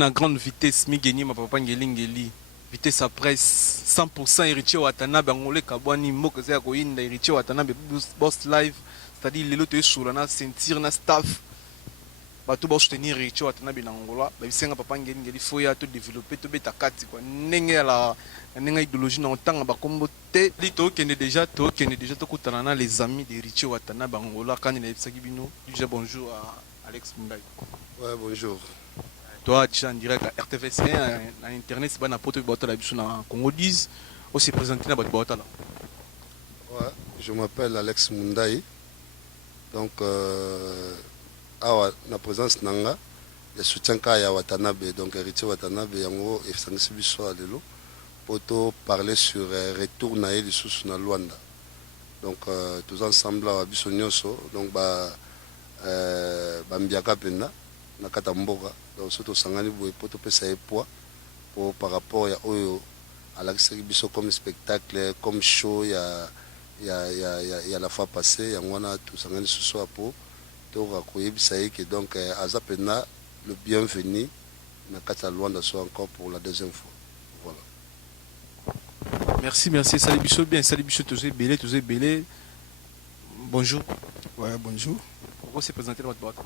machine à grande vitesse migeni ma papa ngeli vitesse à presse 100% héritier Watanabe angolé kabwani moko za ko inda héritier Watanabe boss live, c'est-à-dire les loto sur na sentir na staff bato ba soutenir héritier Watanabe na Angola ba bisenga papa ngeli foya to développer to beta kati quoi ndenge la ndenge idéologie na ntanga ba kombo te lito kende déjà to kutana na les amis d'héritier Watanabe Angola quand il est bino. Déjà bonjour à Alex Mundai. Ouais, bonjour. Toi, tu es en direct à RTVC1, à Internet, c'est pas n'importe quoi, la biso na Congo 10, aussi présenté na bota là. Ouais, je m'appelle Alex Mundai. Donc, na présence nanga, je soutiens Kaya Watanabe, donc héritier Watanabe, yango et sangisi biso à lelo, pour parler sur retour na eli sous na Luanda. Donc, tous ensemble à biso nyonso, donc mbiaka pena na kata mboka. Donc surtout sangani boye poto pesa poids pour par rapport à oyo à la biso comme spectacle comme show ya la fois passée ya ngwana tout sangani ce soir pour to rakoyebisa que donc azapena le bienvenu na kata Luanda soit encore pour la deuxième fois. Voilà. Merci salut biso bien salut biso tous belé. Bonjour. Ouais, bonjour. Pourquoi c'est présenté votre boîte?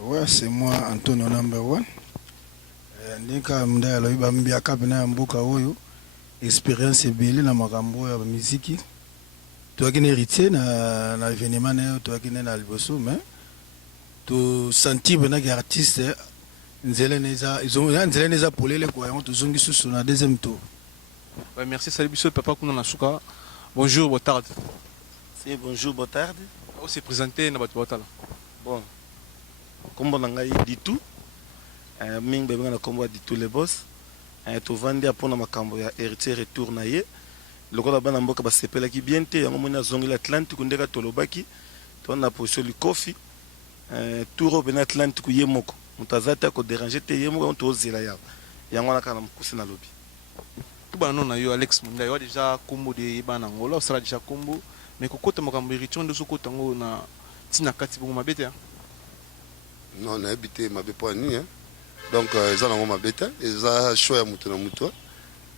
Ouais, c'est moi Antonio number 1. Ndika mda loiba mbiaka pena mboka oyo expérience ebele na makambo ya muziki. Toaki na héritier na événement na toaki na liboso mais to sentir bena que artiste nzela neza nzela neza polele kwa on tuzungi susu na deuxième tour. Ouais, merci salut biso papa kuna na suka. Bonjour, bonne tarde. C'est bonjour, bonne tarde. On s'est présenté na votre boîte là. Bon. Comme on a dit tout, ming bébé na combo dit tout les boss. To vandi apona makambo ya héritier retour na ye. Lokola bana mboka ba sepela ki bien te yango mona zongi l'Atlantique ndeka tolobaki. To na position li kofi. Touro ben Atlantique ye moko. Mutazata ko déranger te ye moko to zela ya. Yango na kana mkusi na lobi. Tout bana na yo Alex Mundai wa déjà combo de bana Angola, sera déjà combo mais kokota makambo héritier ndo sokota ngo na tina kati bongo mabete. Non, on a habité ma béponi, hein. Donc, ils ont ma bête, ils ont choisi à Moutoua.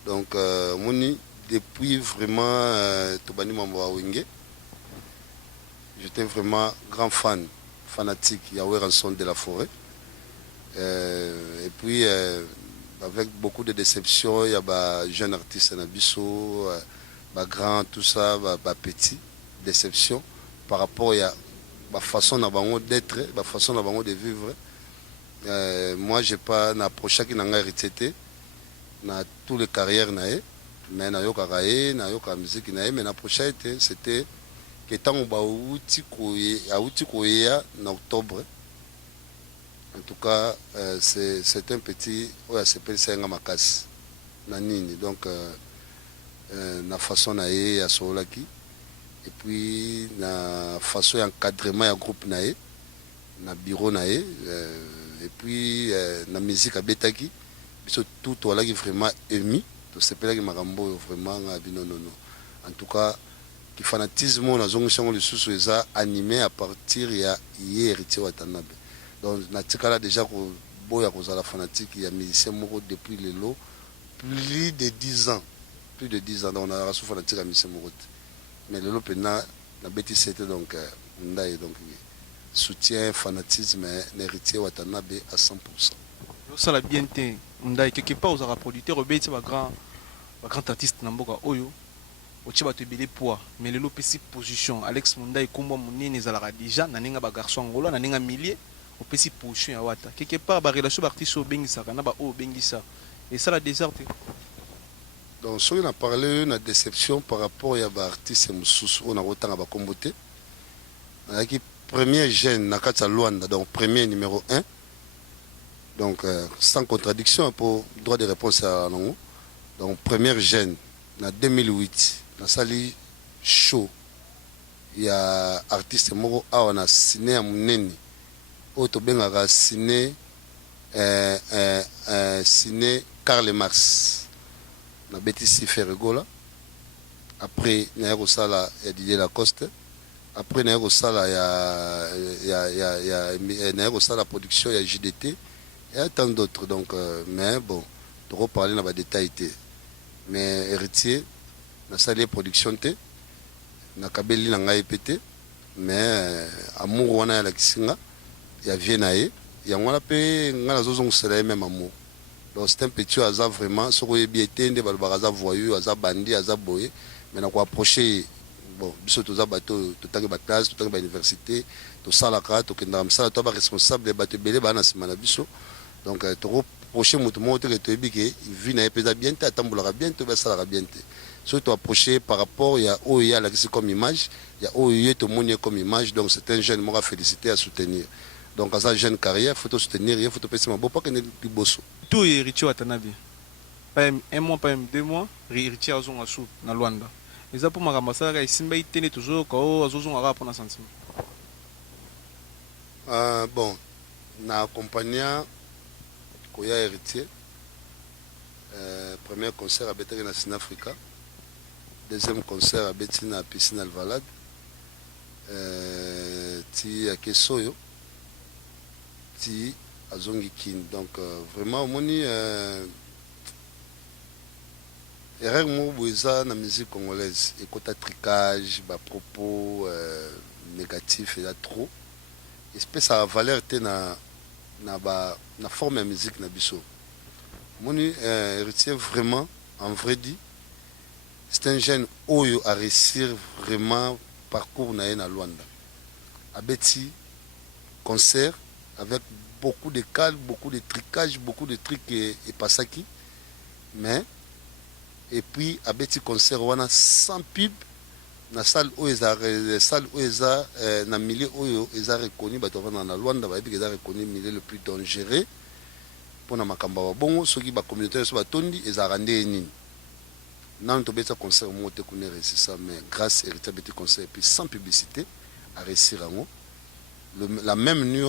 Donc, Moni, depuis vraiment Tobani Mambo Wenge, j'étais vraiment grand fan, fanatique, Yahweh Ranson de la forêt. Et puis, avec beaucoup de déceptions, il y a des jeunes artistes Nabiso, grand, tout ça, petit, déception par rapport à la façon d'être, la façon de vivre. Moi, je n'ai pas approché qui n'a pas hérité dans toutes les carrières, mais na yoka musique mais l'approche c'était que tant on a en octobre. En tout cas, c'est un petit, ouais, c'est un makas, nanini. Donc, la façon à Solaki. Et puis na façon d'encadrement du groupe nae na bureau nae et puis na musique à betaki biso tout voilà qui vraiment émis to sepela ki makambo vraiment non. En tout cas qui fanatisme na zongishango le susu eza animé à partir ya héritier Watanabe. Donc na tikala déjà ko boya ko la fanatique ya musicien moko depuis le lot plus de 10 ans donc on a reçu fanatique à musicien moko. Mais le Lopena, la bêtise c'était donc Mundai, donc soutien, fanatisme, héritier Watanabe à 100%. Ça la bien été, Mundai, quelque part, vous avez producteur, vous avez un grand artiste Namboka Oyo, vous avez un poids, mais le petit position, Alex Mundai, comme Mouni, nous avons déjà, nous avons un garçon angolais, nous avons un millier, au petit position à Wata. Quelque part, la relation artiste au Bengisa, nous avons au Bengisa. Et ça la déserte. Donc, si on a parlé de déception par rapport à l'artiste Moussous, on a autant à Bakombote. Avec le premier jeune, Nakata Luanda, donc premier numéro 1. Donc, sans contradiction pour droit de réponse à non. Donc, premier jeune, en 2008, dans Sali Show, il y a artiste Moro A, on a signé à Mouneni. Autoben a signé Karl Marx. Na Betty Ferregola. Après, il y a Didier Lacoste. Après, il y a la production, il y a JDT. Il y a tant d'autres. Donc, mais bon, de reparler dans les détails. Mais héritier, na salle production te, na kabeli na ngai pété, mais amour wana ya la kisinga, ya viennaie, ya ngwana pe ngana zozong sera même amour. Donc c'est un petit hasard vraiment, ce que bien été de balbaraza voyou, hasard bandit, hasard boyé, mais na ko approcher bon, biso toza bato totangi ba classe, totangi ba université, to sala ka to kenda msala to ba responsable de bato belé ba na simana biso. Donc to approcher mutu mo te to ebike, vi na epeza bien te atambola bien te ba sala bien te. Surtout approcher par rapport ya OIA la qui comme image, ya OIA to monier comme image, donc c'est un jeune moi féliciter à soutenir. Donc à sa jeune carrière, faut soutenir, il faut passer ma beau pas que ne liboso. Tout héritier Watanabe. Pas un mois, pas 2 mois, héritier à Zonga Sou, na Luanda. Et ça pour ma ramassage, il s'est mis toujours quand Azozon a rapport à sentiment. Bon, na accompagnant Koya héritier. Premier concert à Bétéré na Sinafrica. Deuxième concert à Bétine à Piscine Alvalade. Ti à Kesoyo. Ti à Zongikin. Donc vraiment, moni erreur mo boza na musique congolaise. Écoute tricage, ba propos négatifs et là trop. Espèce à valeur te na forme de musique na biso. Moni héritier vraiment en vrai dit c'est un jeune oyo à réussir vraiment parcours na Luanda. Abeti concert avec beaucoup de calme, beaucoup de tricage, beaucoup de trucs et pasaki. Mais et puis abeti concert wana sans pub na salle oeza na milieu oyo eza reconnu bato na Luanda ba ebi eza reconnu milieu le plus dangereux pour na makamba ba bongo soki ba communauté so batondi eza randé nini. Non, tu as concert au monde c'est ça, mais grâce à héritier petit concert et puis sans publicité à réussir en haut. La même nuit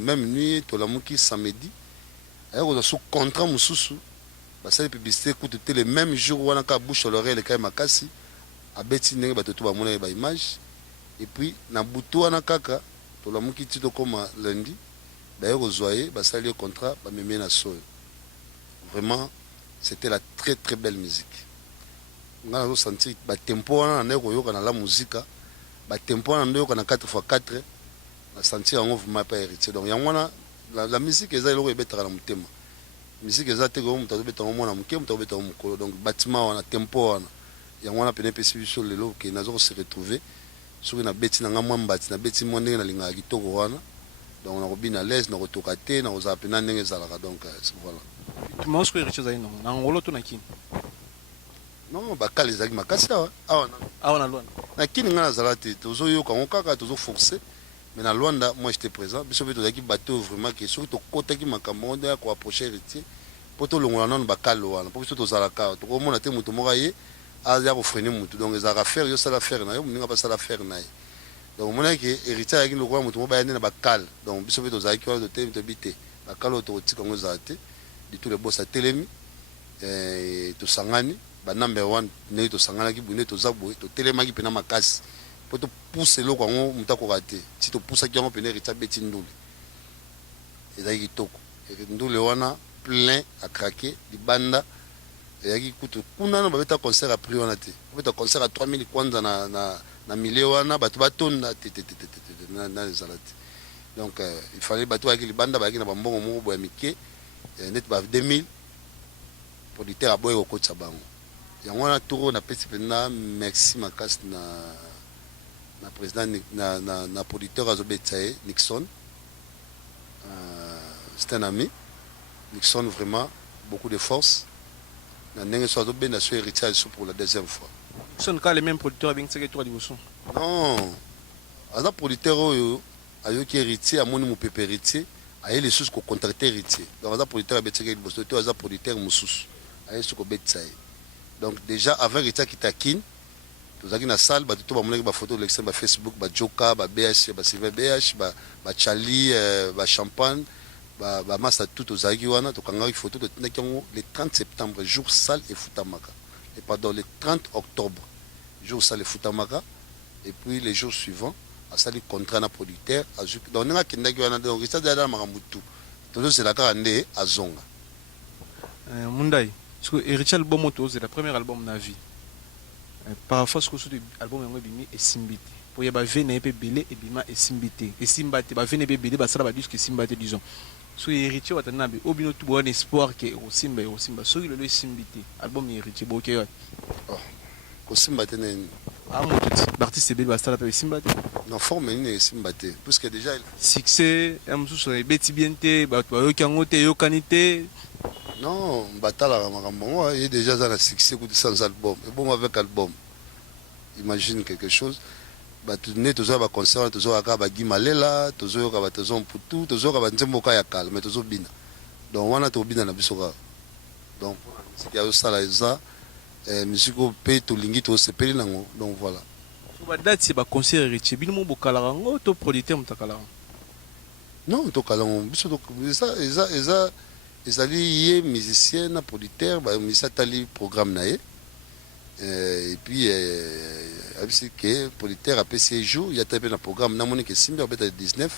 même nuit to la muki samedi et on a sous contrat mususu bah ça publicité coûte le même jour on a ka bouche à l'oreille le kai makasi a beti ndenge ba to ba mona ba image et puis na butu wana kaka to la muki tito comme lundi bah on zoyer bah ça le contrat ba memé na soyo. Vraiment c'était la très très belle musique. On a senti que tempo na la musique, tempo na 4x4, on a senti un mouvement pas héritier. Donc la musique est là où est la mutema. Musique est là où donc bâtiment on a tempo on a on a peine pesé sur le lot que nazo se retrouver sur une bêtise na mwamba na bêtise monde na linga kitoko wana. Donc on a robina l'aise na retokaté na oza pena ndenge zalaka donc voilà. Tu manges que héritier zaino na ngolo to na kini. Non bakali zaki makasi awa na Luanda. Na kini ngana zalati tozo yo ka kaka tozo forcer mais na Luanda moi j'étais présent biso beto zaki bateau vraiment que surtout kota ki makambo nda ko approcher héritier poto longola non bakali wana pour biso to zalaka to ko mona te mutu mokaye a ya ko freiner mutu donc ezaka faire yo sala faire na yo muninga pas sala faire na ye. Donc mona ke héritier yaki lokwa mutu mobaya na bakali donc biso beto zaki ko to te to bité bakali to tika ngo zate de tous les boss à Télémi et to sangani ba number 1 ne to sangana ki bune to zabwe to Téléma ki pena makasi pour te pousser lo kwa ngo mutako raté si to poussa ki ngo pena rita beti ndule ezaki toko ndule wana plein à craquer di banda ezaki kutu kuna no ba beta concert a prix wana te beta concert à 3000 kwanza na milieu wana batu batonda na zalati donc il fallait batu avec li banda ba ki na bambongo mo bo ya mike net ba 2000 producteur aboy au coach bango yango na tour na petit pena merci makasi na président na producteur azobetsaye Nixon c'est un ami Nixon vraiment beaucoup de force na ndenge so azobenda so héritier pour la deuxième fois Son cas les mêmes producteurs avec ce que toi diboson. non aza producteur oyo ayoki héritier amoni mo pepe héritier aye les sous ko contracter héritier donc aza producteur abetseke liboso to aza producteur mususu aye sous ko betsaye donc déjà avant héritier kitakine tozaki na salle ba to ba monaki ba photo l'externe ba Facebook ba Joka ba BH ba Sylvain BH ba Charlie ba Champagne ba massa tout ozaki wana to kangaki photo de tindaki le 30 septembre jour salle et futamaka et pardon le 30 octobre jour salle et futamaka et puis les jours suivants asali contrat na producteur azuki donc ndenge akendaki wana donc richard eza na makambo tu tozozela kaka nde azonga. Mundai parce que héritier album auto c'est la première album na vie parfois ce que sur album yango bimi esimbite pour ya ba vene pe belé et bima esimbite esimbate ba vene pe belé ba sala ba disque esimbate disons so héritier watanabe obino tout bon espoir que osimba so le esimbite album héritier boke yo kosimba te na l'artiste belé ba sala pe esimbate non forme ni esimba te puisque déjà succès amsusu ebeti bien te bato bayoki yango te eyokani te. non batalaka makambo ngo ye déjà aza na succès kuti sans album et bon avec album imagine quelque chose bato nde tozoya baconcert wana tozoyoka bagi malela tozoyoka batezo mputu tozoyoka banzembo ka ya kala mais tozobina donc wana tobina na biso kaka donc misiki azosala eza misiki oyo mpe tolingi tosepeli nango donc voilà badate baconcert héritier bino mo bokalaka ngo to producteur motakalaka non tokala ngo biso eza ezali ye musicien na producteur bamusicien atali programme na ye et puis abisi ke producteur apesi ye jour ya ta mpe na programme namoni ke esimbi abeta 19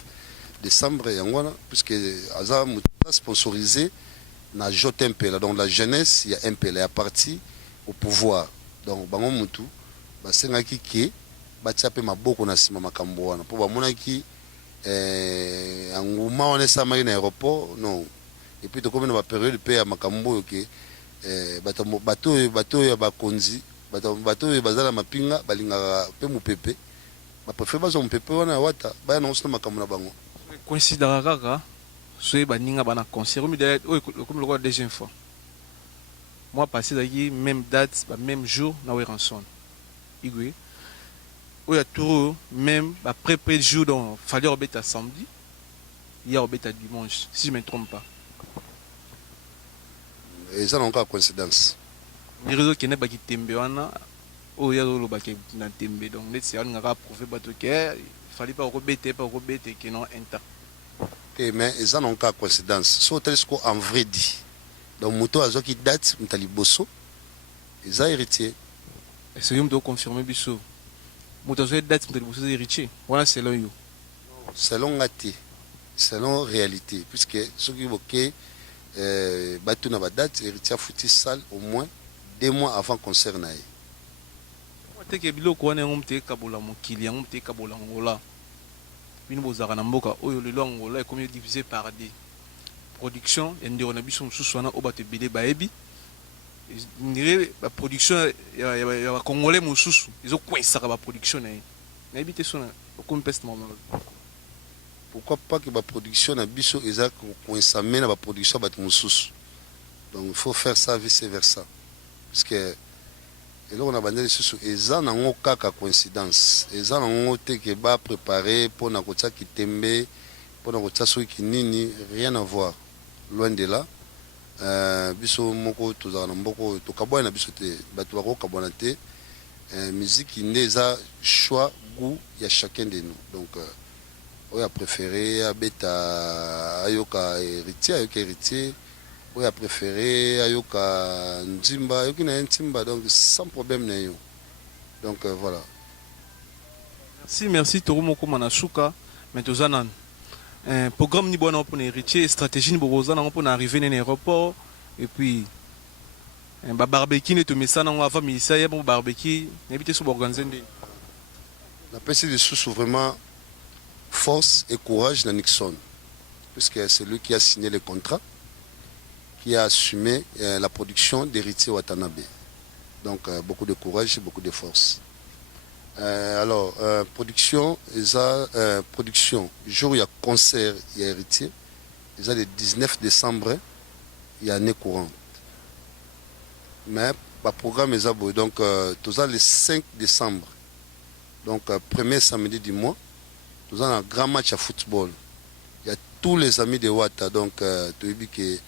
décembre yango wana puisque aza moto sponsorisé na jote mpela donc la jeunesse ya mpela ya parti au pouvoir donc bango mutu basengaki ke batia mpe maboko na nsima makambo wana mpo bamonaki anguma wana esamaki na aéroport non et puis tokomi na bapériode mpe ya makambo oyo ke bato oyo bakonzi bato oyo baza na mapinga balingaka mpe mopepe bapréfere bazwa mopepe wana ya wata baya nango sina makambo na bango coïncidaka kaka soki baninga bana concert okomi lokola deuxième fois moi passé ezalaki même date même jour na weranson igwe oyo aturo même baprès jour donc fallait obeta samedi hier obeta dimanche si je me trompe pas eza na kaka coïncidence réseau kende baki tembe wana oyo azolobaki na tembe donc neti alingaka approuvé bato ke fallait pas okobete ke non intact mais eza na kaka coïncidence so otali siko en vrai dit donc moto azwaki date moto ya liboso eza héritier soki moto oconfirme biso moto azwaki date moto ya liboso eza héritier wana selon yo selon nga te selon réalité puisque soki boke batuna badate héritier afuti salle au moins 2 mois avant concert na ye teke biloko wana yango moto ekabola mokili yango moto ekabola ngola bino bozalaka na mboka oyo lelo angola ekomi divisé par des production ya ndeko na biso mosusu wana oyo bato ebele bayebi ndire baproduction ya bakongolais mosusu ezokwesaka baproduction na ye nayebi te so okomi mpesi normal pourquoi pas que baproduction na biso eza koinsame na baproduction ya bato mosusu donc il faut faire ça vice versa parce que eloko na banda lisusu eza nango kaka coïncidence eza nango te ke baprépare mpona kotia kitembe mpona kotia soki kinini rien à voir loin de là biso moko tozala na mboka oyo tokabwana na biso te bato bakokabwana te musique nde eza choix goût ya chacun de nous donc oyo apréféré abeta ayoka héritier oyo apréféré ayoka nzimba ayoki na ye ntimba donc sans problème na yo donc voilà merci toro moko mana suka mais toza nanu programme ni bwana mpona héritier stratégie ni bokoza nango mpona arrivé nene aéroport et puis babarbeki nde tomesa nango avant milisa ya bo barbeki nayebi te so baorganize ndeni napesi lisusu vraiment force et courage na Nixon puisque c'est lui qui a signé le contrat qui a assumé la production d'Héritier Watanabe donc beaucoup de courage et beaucoup de force alors production jour il y a concert il y a Héritier il y a le 19 décembre il y a année courante mais le programme est aboué donc tout le 5 décembre donc premier samedi du mois nous avons un grand match à football il y a tous les amis de Wata donc tu dis que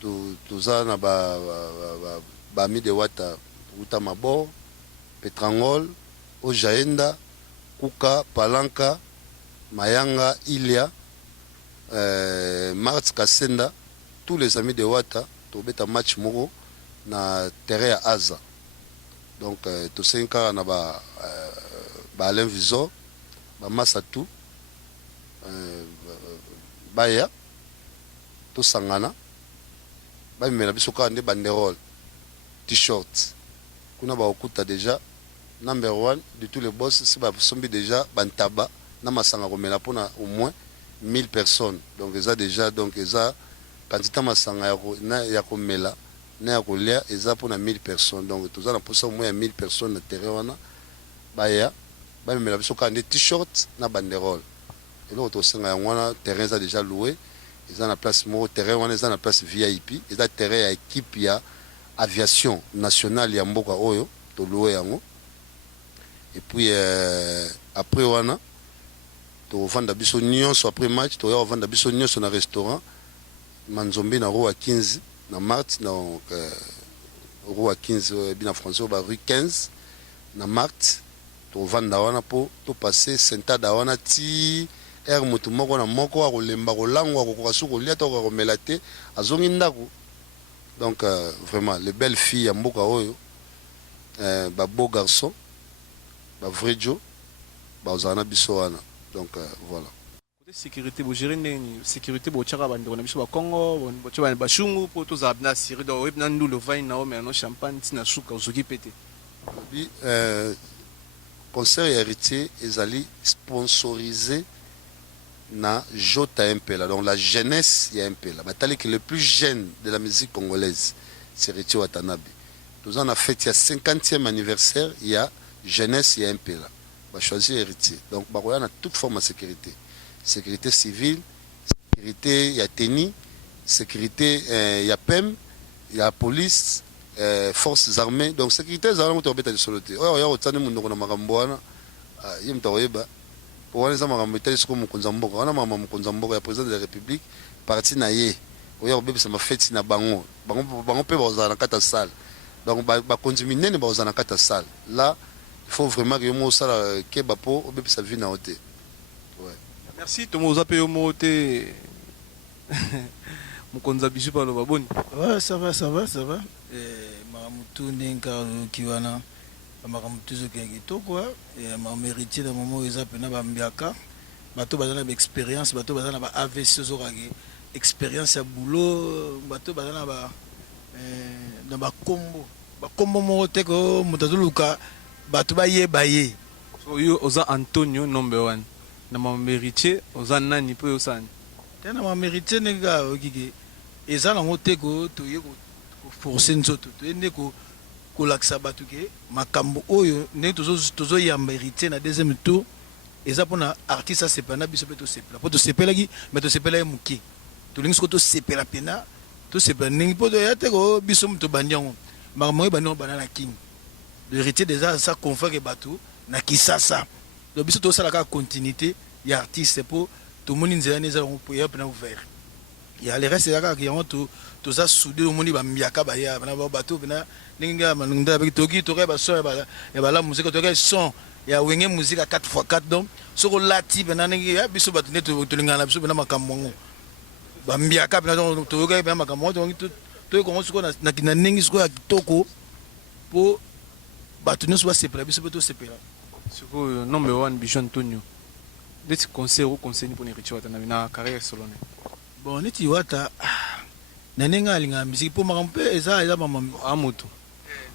tous avons amis de Wata Utamabor Petrangol Ojaenda Kuka Palanka Mayanga Ilia Martz Kasenda tous les amis de Wata tu beta match moro na terrain à Aza donc tous 5 ans na Alain Visor bamasatu baya tosangana bamemela biso kaka nde banderole t-shirt kuna bakokuta déjà number 1 de tous les boss si basombi déjà bantaba na masanga komela mpona au moins 1000 personnes donc eza déjà donc eza quantité masanga ya komela na ya kolia eza mpona 1000 personnes donc toza na mposa au moins ya 1000 personnes na terrain wana baya bamemela biso kaka nde t-shirt na banderole eloko tosenga yango wana terrain eza déjà loué eza na place moko terrain wana eza na place VIP eza terrain ya équipe ya aviation nationale ya mboka oyo toloue yango et puis après wana tovanda biso nyonso après match toya kovanda biso nyonso na restaurant manzombe na rue à 15 na Marthe donc rue à 15 bien en français ba rue 15 na Marthe tovanda wana po to passer sentada wana ti motu moko na moko akolemba kolangwa kokoka su kolia to komela te azongi ndako donc vraiment les belles filles ya mboka oyo ba beau garçon ba vrai jo ba ozana biso wana donc voilà côté sécurité bo gérer ndeni sécurité bo tshaka bando na biso ba Congo bo tshaba ba shungu po to za na siri do web na ndulo vine na o me no champagne tina suka uzoki pété bi concert héritier ezali sponsorisé na Jota Impela, donc la jeunesse ya Impela. Batali que le plus jeune de la musique congolaise, c'est Héritier Watanabe. Nous en avons fait il y a 50e anniversaire, il y a jeunesse ya Impela. On va choisir Héritier. Donc on a toute forme de sécurité. Sécurité civile, sécurité ya TENI, sécurité ya PEM, ya police, forces armées. Donc sécurité, ça va nous tomber dans le soloté. Oh, il y a autant de monde qui a magamboana. Il y a un pour les gens qui sont Mukonzamboka, on a maman Mukonzamboka, le président de la République, parti na ye. Oya obebe ça m'a fait na bango. Bango peut baza na kata salle. Donc ba continuer ne baza na kata salle. Là, il faut vraiment que yo sala ke bapo obebe ça vie na hote. Ouais. Merci Tomo zape yo mote. Mukonza bisu pa lo baboni. Ouais, ça va. Maramutu nenka kiwana. Maramutu zo kitoko ma mérité na moment eza pena ba mbiaka. Bato bazana ba expérience, bato bazana ba AVC zo kage. Expérience ya boulot, bato bazana ba na ba kombo mo te ko mutazuluka bato ba ye. So yo oza Antonio number 1. Na ma mérité oza nani po yo sani. Tena ma mérité nenga okike. Eza na ngote ko to ye ko forcer nzoto. To ende ko kolakisa bato ke makambo oyo ne tozo yamba héritier na deuxième tour eza pona artiste sepana biso pe to sepela po to sepela ki mais to sepela muki to lingi to sepela pena to sepela ningi po to yate ko biso mto bandiango makambo oyo bandiango banana king l'héritier déjà ça confère ke bato na kisasa do biso to sala ka continuité ya artiste po to moni nzela neza ko ya pena ouvert ya le reste ya ka yango to za soudé au moni ba mbiaka ba ya na ba bato pena ninga manunda avec toki to ba son ya ba la musique to son ya wenge musique à 4x4 donc soko lati pena ninga ya biso bato ne to lingana biso pena makambo ba mbiaka pena to ga pena makambo to ko soko na ningi soko ya kitoko po bato ne so ba sepela biso to sepela soko number 1 Bijo Antonio des conseils ou conseils pour Héritier Watanabe na carrière solone. Bon neti wata nanenga alinga musique po makambo eza mama amutu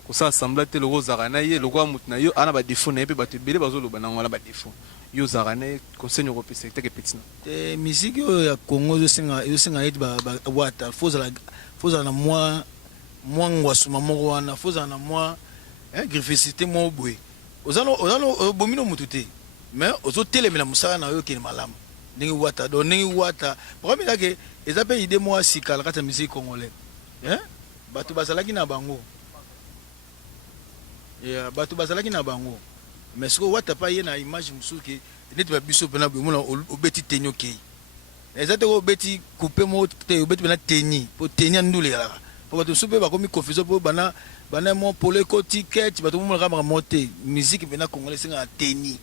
ko sa assembler te logo zarana ye logo amutu na yo ana ba défaut na pe bato bele bazolo bana ngala ba défaut yo zarana conseil ko pesa te ke petit te musique ya Congo yo senga eti ba wata foza na moi ngwasuma moko wana foza na moi grifficité mo boy ozano bomino mutu te mais ozo telemela musala na yo ke malamu ningi wata do ningi wata pour mira ke eza pe idée moi sikala kata musique congolais bato bazalaki na bango bato bazalaki na bango mais siko wata pa ye na image musuki neti ba biso pena bomona obeti tenyo kei eza te obeti couper mo te obeti pena teni po tenya ndule la po bato supe ba komi confusion po bana mo poleko ticket bato mo ka monter musique pena congolais singa teni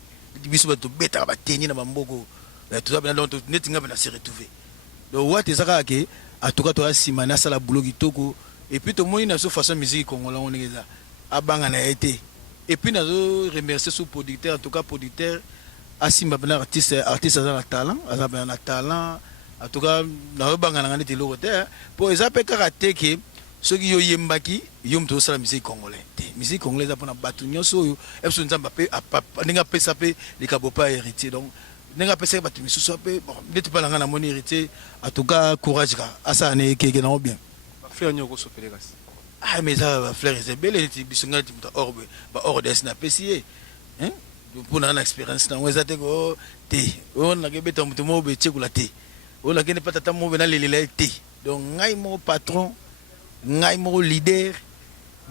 biso bato beta ba teni na bamboko tout ça donc net nga na se retrouver donc what ezaka ke atuka to asimana sala boulot kitoko et puis to moni na so façon musique congolais on abanga na été et puis nazo remercier sous producteur en tout cas producteur asimba pena artiste aza na talent aza pena na talent en tout cas naobanga na ngani teloko te po eza pe kaka te ke soki yo yembaki yo moto osala musique congolais te musique congolais eza mpona bato nyonso oyo ebiso nzambe ndenge apesa mpe likabo pa héritier donc ndenge apesaki bato misusu mpe nde topala nga namoni héritier en tout cas courage ka asala ne ekeke nango bien bafleur nio okosopele kasi mais eza bafleur eza ebele neti biso ngai neti moto baordre esi napesi ye mpona na expérience nango eza te ko te oyo nakebeta moto moko boye tiekola te oyo nakende mpa tata moko be nalelela ye te donc ngai moko patron ngai moko leader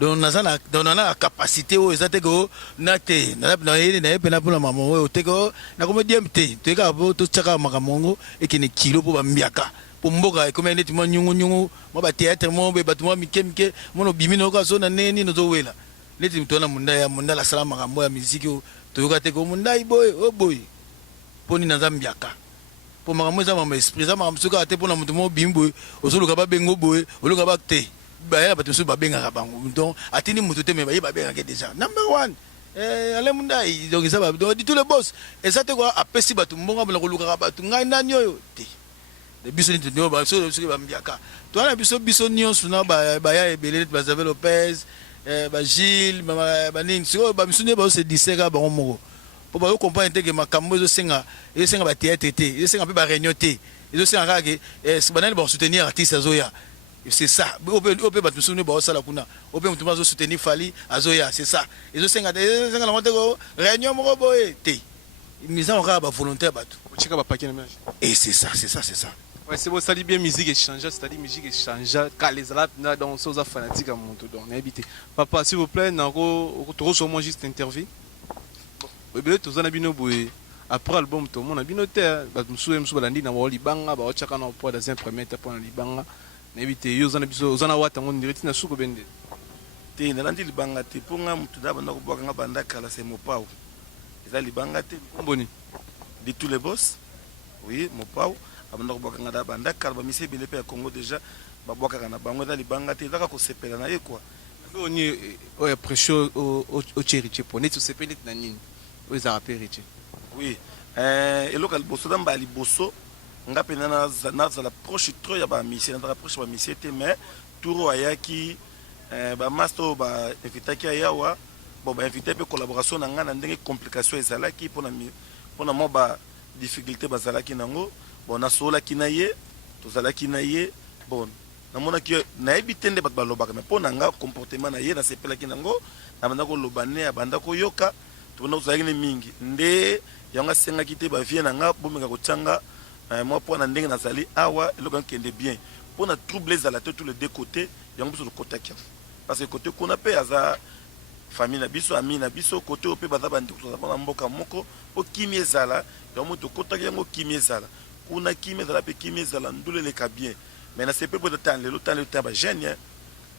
donc naza na capacité oyo eza te ko na te naye mpena mpona mama oyo te ko nakomi diem te toyekaka po totiaka makambo yango ekende kilo mpo bambiaka mpo mboka ekomi neti mwa nyungu mwa batheatre mo be bato mwa mike mona obimi nayoka so na neni nozowela neti moto wana mondai asala makambo ya miziki oyo toyoka te ko mondai boye o boye mpo nini naza mbiaka mpo makambo eza mama esprit eza makambo soki ate mpona moto mwa obimi boye ozoluka babengo boye oluka ba te bayala bato mosusu babengaka bango donc atindi moto te me baye babengaka déjà number one ale mondai donc eza donc di tous les boss eza te kwa apesi bato mbongo bona kolukaka bato ngai nani oyo te biso niti soki bambiaka towana biso nyonso na baya ebele neti bazabe lopez bagile banini sikoyo bamisu nde baosediseka bango moko mpo bayokomprendre te ke makambo ezosenga batheatre te ezosenga mpe baréunion te ezosenga kaka ke banani bakosoutenir artiste azoya c'est ça ope bato misusu nde baosala kuna ope motu mo azosoutenir fali azoya c'est ça ezosenga nango te ko réunion moko boye te mizango kaka bavolontaire bato otika bapaki na ménage et c'est ça ouais c'est bon ça dit bien musique échange c'est-à-dire musique échange quand les là dans ça aux fanatiques à mon donc n'habiter papa s'il vous plaît nako trop moi juste interview bébé tous en abino boy après album tout le monde abino te ba msusu balandi na wa libanga ba ochaka na poids dans un premier étape na libanga n'habiter yo zana biso zana wata ngon direct na suko bende te nalandi libanga te ponga mutu na banda ko bwaka nga banda kala c'est Mopao eza libanga te mboni de tous les boss oui Mopao abanda ko bwaka nga da banda kala ba mise bele pe ya Congo déjà ba bwaka na bango eza libanga te ezaka ko sepela na ye quoi oni oya pression au cheriche pour netu sepeli na nini oza aperiche oui eloka liboso da mbali boso nga pena na za la proche trop ya ba mise na proche ba mise te mais touro ayaki ba master ba invitaki ayawa bon ba invité pe collaboration na nga na ndenge complication ezalaki pona mo ba difficulté bazalaki nango bon na sola kinaye tozalaki na ye bon namonaki nayebi te nde bato balobaka mais pona nga comportement na ye nasepelaki nango na banda koloba ne abanda koyoka tobanda kozalaki ne mingi nde yango asengaki te bavie na nga bomeka kotyanga mwa mpona ndenge nazali awa eloko nkende bien mpona trouble ezala te tous les deux côtés yango biso tokotaki parce que côté kuna mpe aza famille na biso ami na biso côté oyo mpe baza bandeko tozala na mboka moko mpo kimi ezala yango tokotaki yango kimi ezala kuna kimi ezala mpe kimi ezala ndula eleka bien mais na sepe peut tan lelo ta ba jeune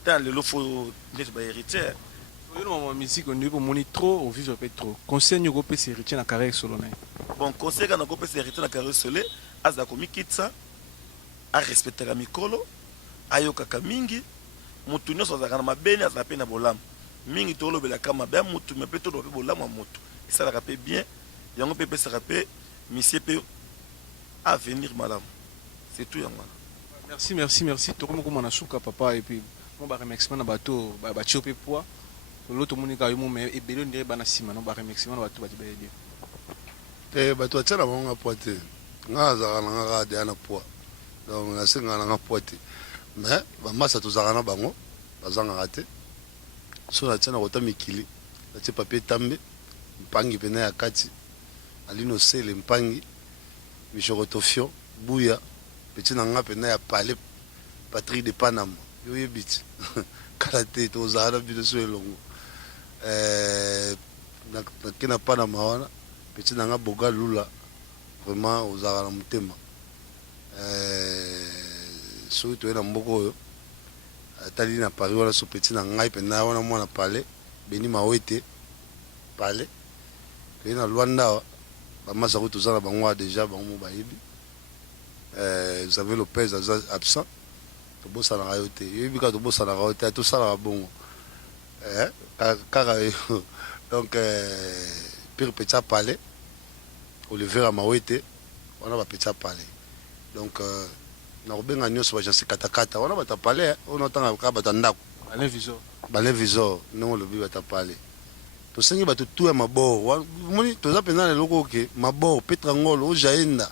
tan lelo fo neti ba héritier oyo na musique on niveau moni trop au vivre peut trop conseil nyoko pe héritier na carrière solo na bon conseil kana ko pe héritier na carrière solo aza ko mikitsa a respecter la mikolo ayoka ka mingi mutu nyonso azaka na mabeni azaka pe na bolamu mingi tolobela kama ba mutu me pe to pe bolamu mutu esalaka pe bien yango pe pesaka pe monsieur pe avenir malamu c'est tout yango. Merci. Tokoma ko mona suka papa et puis mon ba remerciement na bato ba chopé poids l'autre monika yo mais ebelo ndire bana sima no ba remerciement na bato ba dibaye bato atsala bango poids te nga za na nga de na poids donc na singa na poids te mais ba masa tozaka na bango bazanga raté so na tsana kota mikili na tse papier tambe mpangi pena ya kati alino sele mpangi michorotofio buya petit na nga pena ya palais Patrick de Panama yo yebiti kala te tozala bino so elongo na kina Panama wana petit na nga boga lula vraiment ozala na mutema so to ena mboko oyo atali na Paris wana so petit na ngai pena wana mwana palais beni mawete palais pe na Luanda ba masa ko tozala bango déjà bango bayibi vous avez le père absent to bossa na rayote yebi ka to bossa na rayote to sala bongo kaka donc pire petit palais Oliver Amawete on a petit parler donc na robenga nyonso ba jansi katakata on a bata parler on entend ka bata ndako bale visor non le bata parler to sengi bato tout ya mabor moni to za penza le loko ke mabor petrangolo o jaenda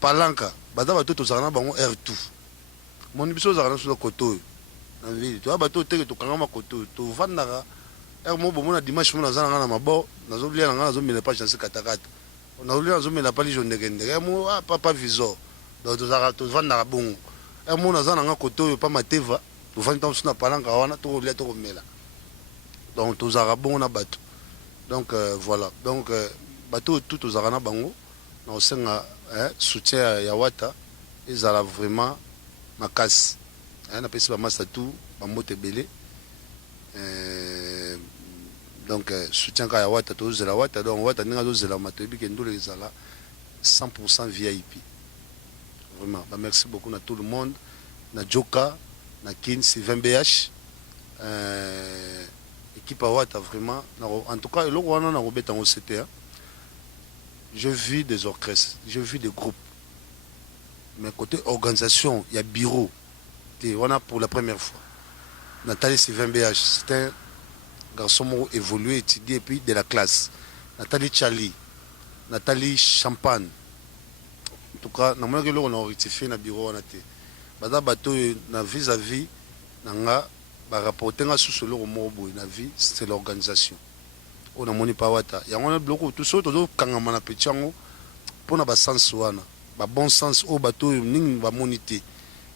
palanka bata bato to zana bango R2 moni biso zana sur le koto na ville to bato te to kanga makoto to vandaka mo bomona dimanche mona zana na mabor nazo lia nga nazo mele pa jansi katakata on a lia nazo mele pa li jonde kende mo papa visor donc to vandaka bongo mo na zana nga koto pa mateva to vanda suna palanka wana to lia to mela donc tous arabons na bateau donc voilà donc bateau tout aux arana bango na senga soutien ya wata ezala vraiment makasi na pesi ba masa tout ba mote belé donc soutien ka ya wata to zela wata donc wata ninga zo zela matobi ke ndole ezala 100% VIP vraiment bah merci beaucoup à tout le monde na Joka na Kin Sylvain BH équipe à Wata vraiment en tout cas le Rwanda na robeta en CTA je vis des orchestres je vis des groupes mais côté organisation il y a bureau on a pour la première fois Nathalie Sylvain BH c'est un garçon évolué étudié et puis de la classe Nathalie Charlie Nathalie Champagne en tout cas na mona on a rectifié na bureau on a été bada bateau na vis-à-vis nanga ba rapporter nga sous le mobo na vie c'est l'organisation on a moni pa wata ya on a bloqué tout ça to kangama na pechango pour na ba sens wana ba bon sens au bateau ning ba monité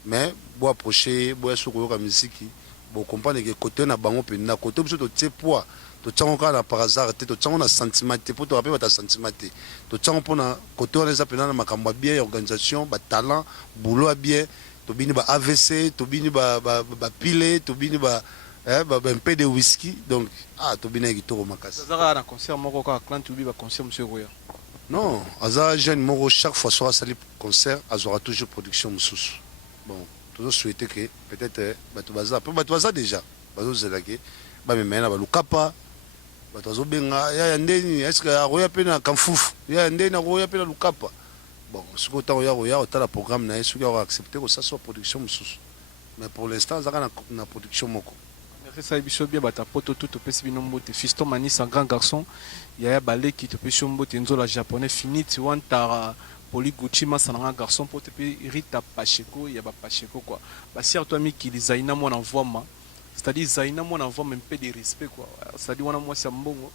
mais bo approcher bo soko ka musique bo comprendre que côté na bango pe na côté biso to tie poids to tsango ka na par hasard te to tsango na sentiment te pour to rappeler ta sentiment te to tsango pona côté on les appelle na makambo bien organisation ba talent boulot bien tobini ba AVC tobini ba pile tobini ba un peu de whisky donc tobini kitoko makasi zaka na concert moko ka clan tubi ba concert monsieur Roya non aza jeune moko chaque fois soit sali concert azora toujours production mususu bon toujours souhaiter que peut-être bato baza déjà bazo zelake ba memena ba lukapa bato bazo benga ya ndeni est-ce que Roya pena kamfufu ya ndeni Roya pena lukapa bon ce que tu as le programme na est-ce que tu as accepté que ça soit production mususu mais pour l'instant ça na production moko merci ça biso bien bata poto tout pesi bino mbote Fiston Manisa grand garçon ya baleki to pesi mbote nzola japonais finiti wantara Poliguchi masananga garçon pote pe Rita Pacheko ya ba Pacheko quoi ba sir toi mi ki designer moi envoie c'est-à-dire zaina moi envoie même peu de respect quoi c'est-à-dire wana moi c'est mbongo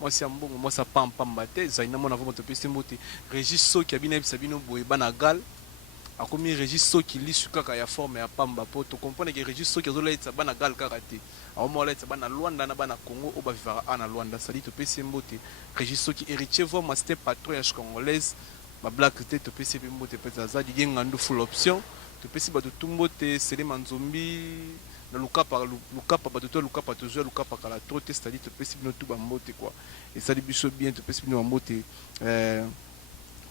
moi c'est mbongo moi ça pam te zaina moi envoie to pesi mbote Régis Soki abina bisabino boye bana gal akomi Régis Soki lisu kaka ya forme ya pamba po to comprendre que Régis Soki azola etsa bana gal kaka te aomo la etsa bana Luanda na bana Congo o ba vivara ana Luanda c'est-à-dire to pesi mbote Régis Soki héritier vraiment c'était patron ya congolaise ba black te to pesi mbote peut-être za di ngandu full option to pesi ba to tumbote sele manzombi na lukapa bato to lukapa to zo lukapa kala trop te c'est-à-dire to pesi bino tout ba mbote quoi et ça dit biso bien to pesi bino mbote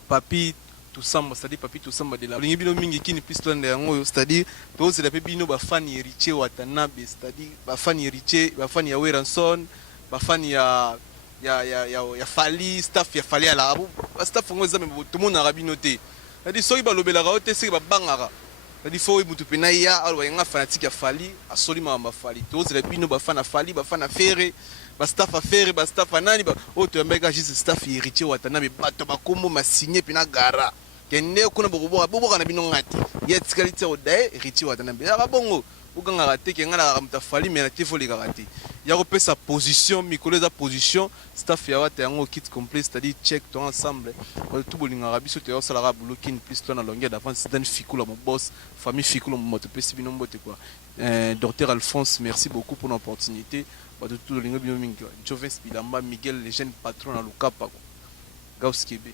papi tout ça c'est-à-dire papi tout ça de la lingi bino mingi kini piston yango c'est-à-dire to c'est la bino ba fan héritier Watanabe c'est-à-dire ba fan héritier ba fan ya Weranson ba fan ya Fali staff ya Fali ala abu staff ngo ezame tout monde arabino te c'est-à-dire soki ba lobela ga te seki ba bangara c'est-à-dire faut mutu pena ya alwa nga fanatique ya Fali asoli ma Fali to c'est la bino ba fan Fali ba fan Ferre ba staff Ferre ba staff nani ba o to mbeka juste staff héritier Watanabe bato ba kombo ma signer pena gara kende kuna bobo kana bino ngati yet qualité o dai héritier Watanabe ya bongo uganga raté ke ngala ramta Fali mais na tifo le garati ya ko sa position mikolo za position staff ya wata yango kit complet c'est-à-dire check tout ensemble tout bolinga rabiso te yo sala bloquer une piste na longueur d'avance d'un fikula mon boss famille fikula mon moto pesi bino mbote quoi docteur Alphonse merci beaucoup pour l'opportunité ba tout bolinga bino mingi Joves Bilamba Miguel les jeunes patrons na Lukapa Gauskebe